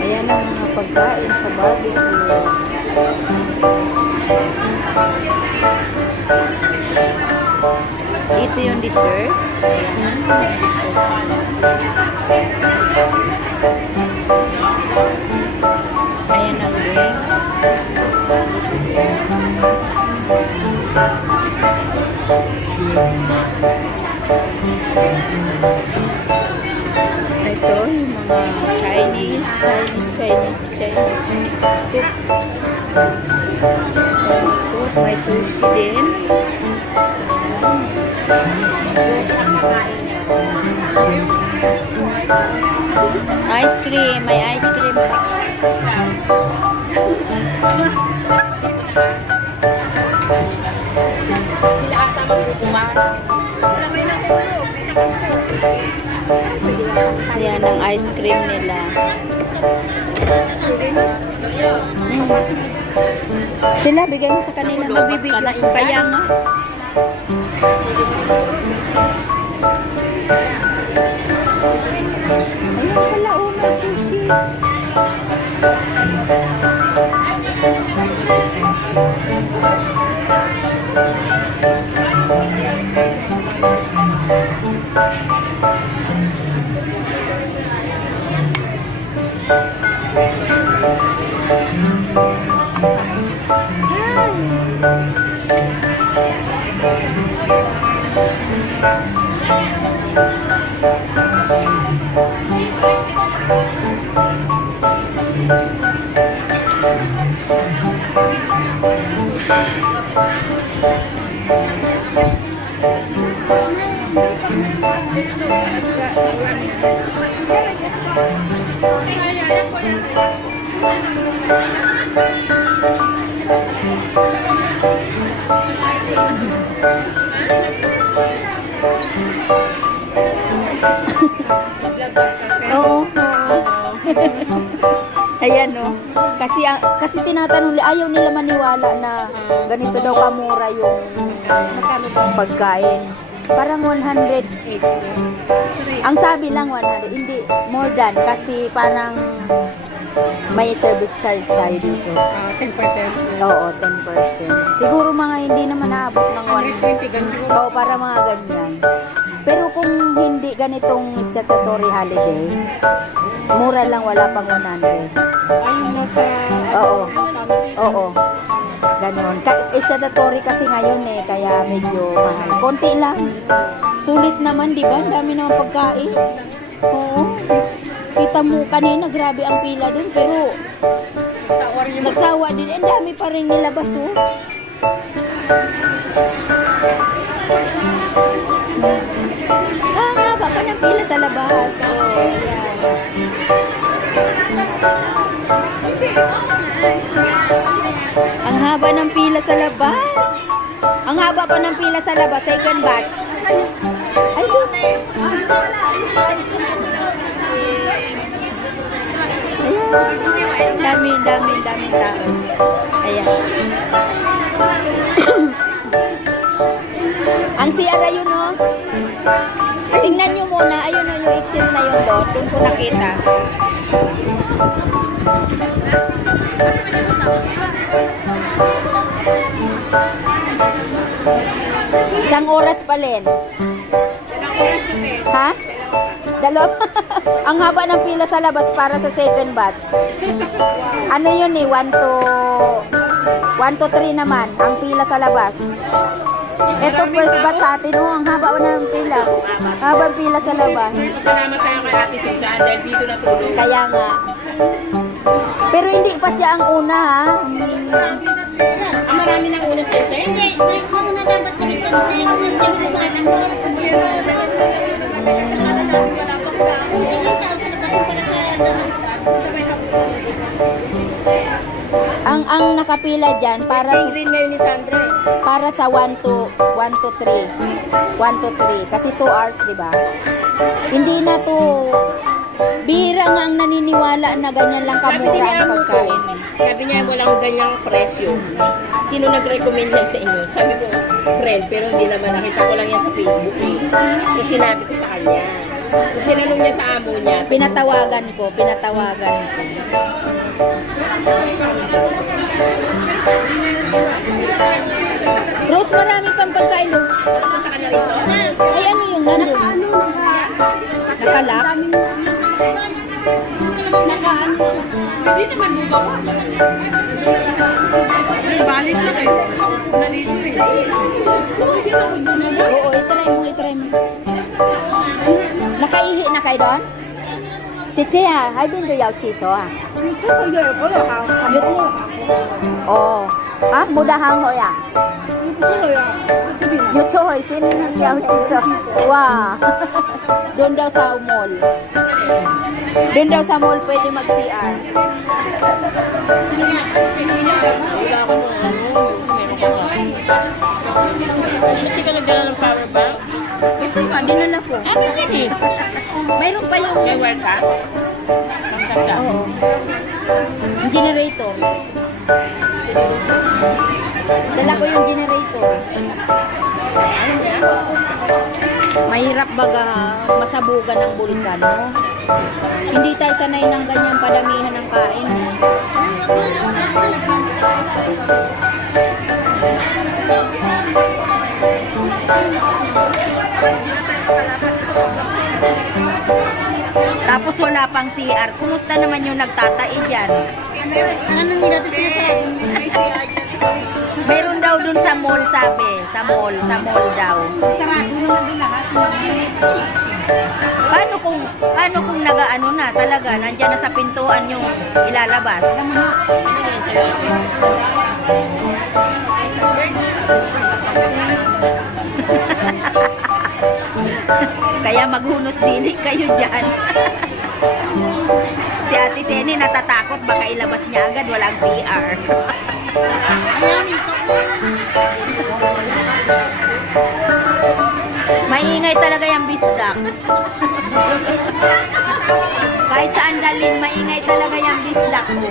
Ayan ang mga pagkain sa barbecue. Ito yung dessert. Ayan ang drinks. Ito yung mga Chinese soup. May sushi din. Ice cream, may ice cream pa. Sila ata magbubumas. Ayan ang ice cream nila. Sila, bigyan mo sa kanila. Magbibigyan ko kaya nga. Ayan pala, oh, may sushi. Oo. Ayan, no. Kasi tinatanong nila, ayaw nila maniwala na ganito daw kamura yung pagkain. Parang 100. Ang sabi lang 100, hindi more than kasi parang may service charge tayo dito. 10%. Oo, 10%. Siguro mga hindi naman naabot ng 100. Oo, para mga ganyan. Pero kung hindi ganitong statutory holiday, mura lang, wala pang 100. Ayun na sa... Oo. Oo. Ganon. Statutory kasi ngayon eh, kaya medyo mahal. Konti lang. Sulit naman, di ba? Dami naman pagkain. Oo. Kita mo kanina, grabe ang pila dun. Pero, nagsawa din. Ang dami pa rin nilabas, oh. Nga ba pa ng pila sa labas? Oh, ang haba ng pila sa labas. Ang haba pa ng pila sa labas. Second batch. Ayun. Ayan. Dami tao. Ayan. Ang CR ayun, no? Tingnan nyo muna. Ayun na yung exit na yun doon. Doon ko nakita. Isang oras pa rin. Ha? Dalawa? Ang haba ng pila sa labas para sa second batch. Ano yun eh? 1 to 3 naman. Ang pila sa labas. Ito first batch sa atin. Oh, ang haba na ng pila. Haba ng pila sa labas. Salamat tayo kay Ate Susan dahil dito natulog. Kaya nga. Pero hindi pa siya ang una, ha? Ang marami ng una sa ito. Hindi, may una dapat kami konti. Kung hindi kami kumalang ko lang sa mga. Hindi sa labas para sa ang nakapila dyan Green ngayon ni Sandra eh. para sa 1 to 3. 1 to 3. Kasi 2 hours, di ba? Hindi na to, bihira nga ang naniniwala na ganyan lang kamura ang pagkain. Sabi niya, walang ganyang presyo. Sino nag-recommend yan sa inyo? Sabi ko, friend, pero hindi naman. Nakita ko lang yan sa Facebook eh. Yung sinabi ko sa kanya. Kasi sinanong niya sa amo niya. Pinatawagan ko. Rose, marami pang pagkain doon. Ano sa kanya rito? Ay, ano yung nandun? Nakalak? Hindi naman bubawa. Balik na kayo. Nandito eh. Oo, itry mo. Nakaihi na kayo doon? Chichi à, hai bên đều giàu chỉ số à? Ồ, à, mua đa hàng thôi à? YouTube hồi xin giàu chỉ số. Wow. Doon daw sa mall. Doon daw sa mall pwede mag-CR. Hindi ka nagdala ng power bank? Ito nga, dinala ko. Ano yan eh? Mayroon pa yung... May work ka? Pangsasya? Oo. Yung generator. Dala ko yung generator. Mahirap baga masabugan ng bulkan, no? Hindi tayo sanay ng ganyang padamihan ng kain. Tapos wala pang CR. Kumusta naman yung nagtatai dyan? Ano nila ito sinasarado? Meron daw dun sa mall, sabi. Sa mall daw. Sarado naman din lahat. Paano kung nagaano na talaga, nandyan na sa pintuan yung ilalabas? Kaya maghunos dili kayo dyan. Si Ate Seni natatakot, baka ilabas niya agad, walang CR. Maingay talaga yung bisdak. Kahit saan dalhin, maingay talaga yung bisdak ko.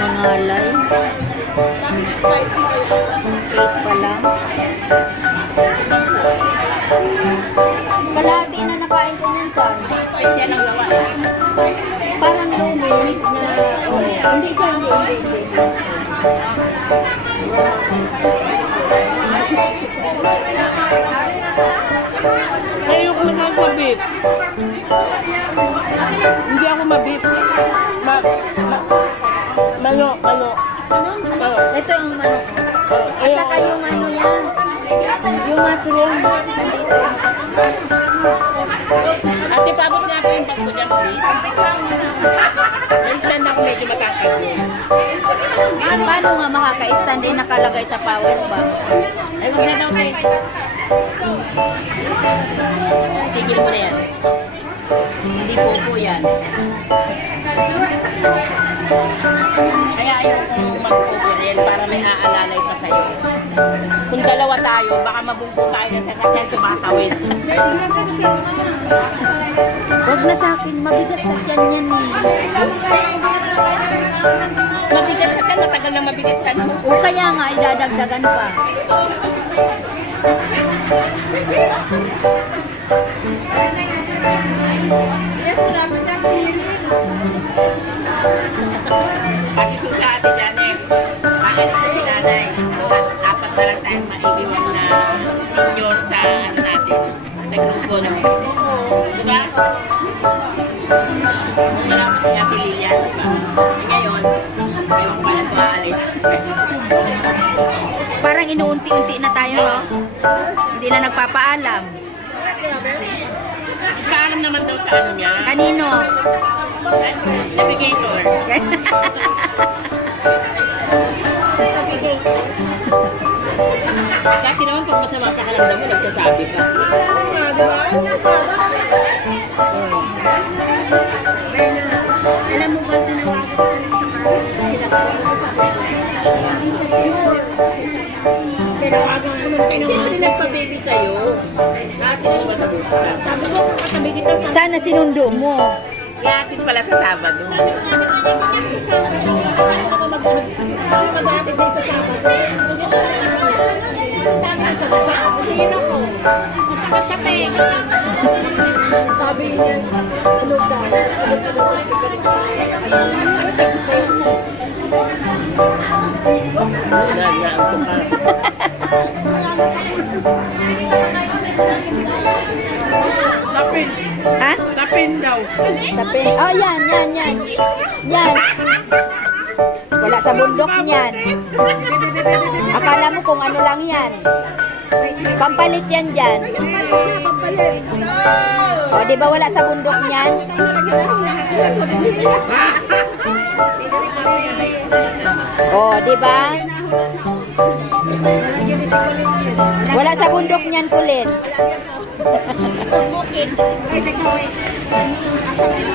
Nangalay. Cake pa lang. Kalahati na nakain ko nun son. Special ang gawa. Parang lumin na... Oh, hindi siya, hindi. Ayoko na mag-beef. Hindi ako ma-beef. Manok. Ito yung manok. At saka yung ano yan. Yung mushroom. Nandito. Ate, paabot nga po yung bag ko dyan, please. May stand ako medyo makakagod. Paano nga makaka-stand din nakalagay sa power bank? Ay, wag na daw, okay. Sigil mo na yan. Hindi po yan. Kaya ayokong mag-popo rin para may aalalay pa sa'yo. Kung dalawa tayo, baka mabungko tayo na sa kanya tumatawid. Huwag na sa akin, mabigat sa tiyan yan eh. Mabigat sa tiyan, matagal na mabigat tiyan mo. O kaya nga, idadagdagan pa. Yes, marami na feeling. Pati susa ate Janet, paalis na si nanay. Apat na lang tayong maiiwan na senior sa ano natin, sa grupo. Diba? Wala pa si Ate Lilian, diba? Ngayon, ewan ko na kung aalis. Parang inuunti-unti na tayo, no? Hindi na nagpapaalam. Paalam naman daw sa ano niya. Kanino? Navigator. Dati naman pag masama pakaramdam mo, nagsasabi ka. Alam mo ba, tinawagan ko tinawagan ko nung Hindi nagpa-baby sa'yo. Dati naman ba sa buka? sabi ko, katabi kita sa Sana sinundo mo. Iatid pala sa Sabado. mag-aatid sa isa Sabado. Hira ko. Masakit sa pega. Sabi niya, ano ba? Naglaan ko ka. Tapin. Ha? Tapin daw. Tapin. Oh, yan. Yan. Wala sa bundok niyan. Akala mo kung ano lang yan. Pampalit yan dyan. O, di ba wala sa bundok niyan? O, di ba? Wala sa bundok niyan, Kulin. Ay, teka, wait.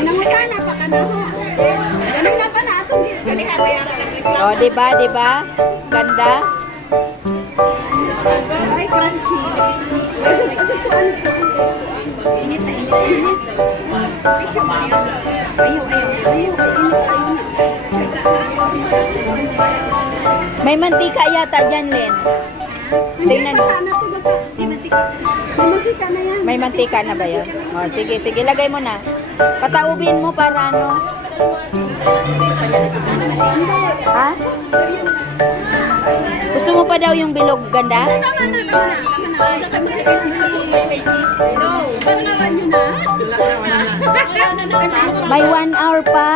Nangutana pa ka na ho. Ganun na pa na itong O, di ba? Ganda. ay, crunchy. Init na init. Pisyo ba yan? Ayaw. Init tayo na. May mantika yata dyan, Len. Tingnan mo. Sana to basta. May mantika na yan. May mantika na ba yan? O, sige. Lagay mo na. Pataubin mo para ano. Ha? Gusto mo pa daw yung bilog ganda? Tama na. Wala kami sa no. Parang yun na. Wala na. May 1 hour pa.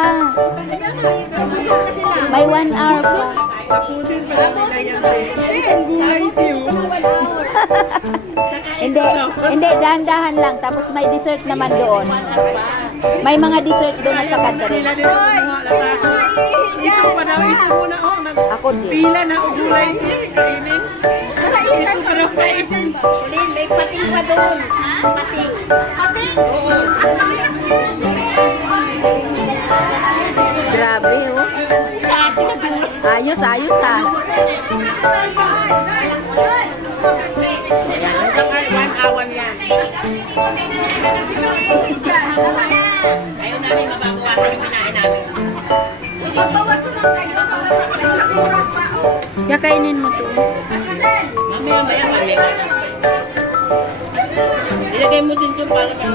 May 1 hour pa. Tapusin pa lang kaya tayo. Gulay tiyo. Hindi, dahan-dahan lang. Tapos may dessert naman doon. May mga dessert doon at sa catering. Ikaw pa daw, ito muna ako. Ako din. Pila na o gulay tiyo. Kainin. Ito pa daw kainin. Kulin, may pating pa doon. Pating. Oo. Grabe, oh. Ayos ah. Ayan, hanggang 1 hour yan. Ayaw namin mababawasan yung pinain namin. Kakainin mo to. Mamaya mali. Ilagay mo din yung para din.